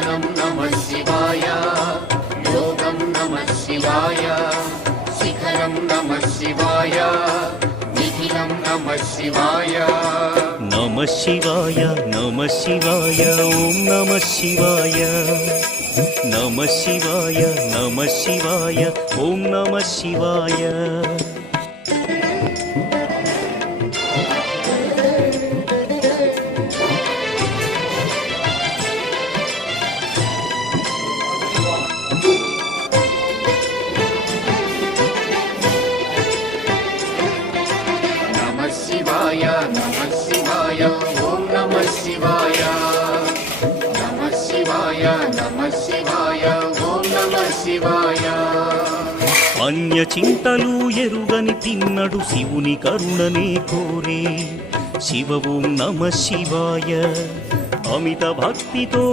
ध्यानं नमः शिवाय योगं नमः शिवाय शिखरं नमः शिवाय निखिलं नमः शिवाय नमः शिवाय नमः शिवाय ॐ नमः शिवाय नमः शिवाय नमः शिवाय ॐ नमः शिवाय शिवाय नमः शिवाय ॐ नमः शिवाय नमः शिवाय नमः शिवाय ॐ नमः शिवाय अन्य చింతలు ఎరుగని తిన్నడు శివుని కరుణనే కోరే శివ ఓం నమః శివాయ అమిత భక్తితో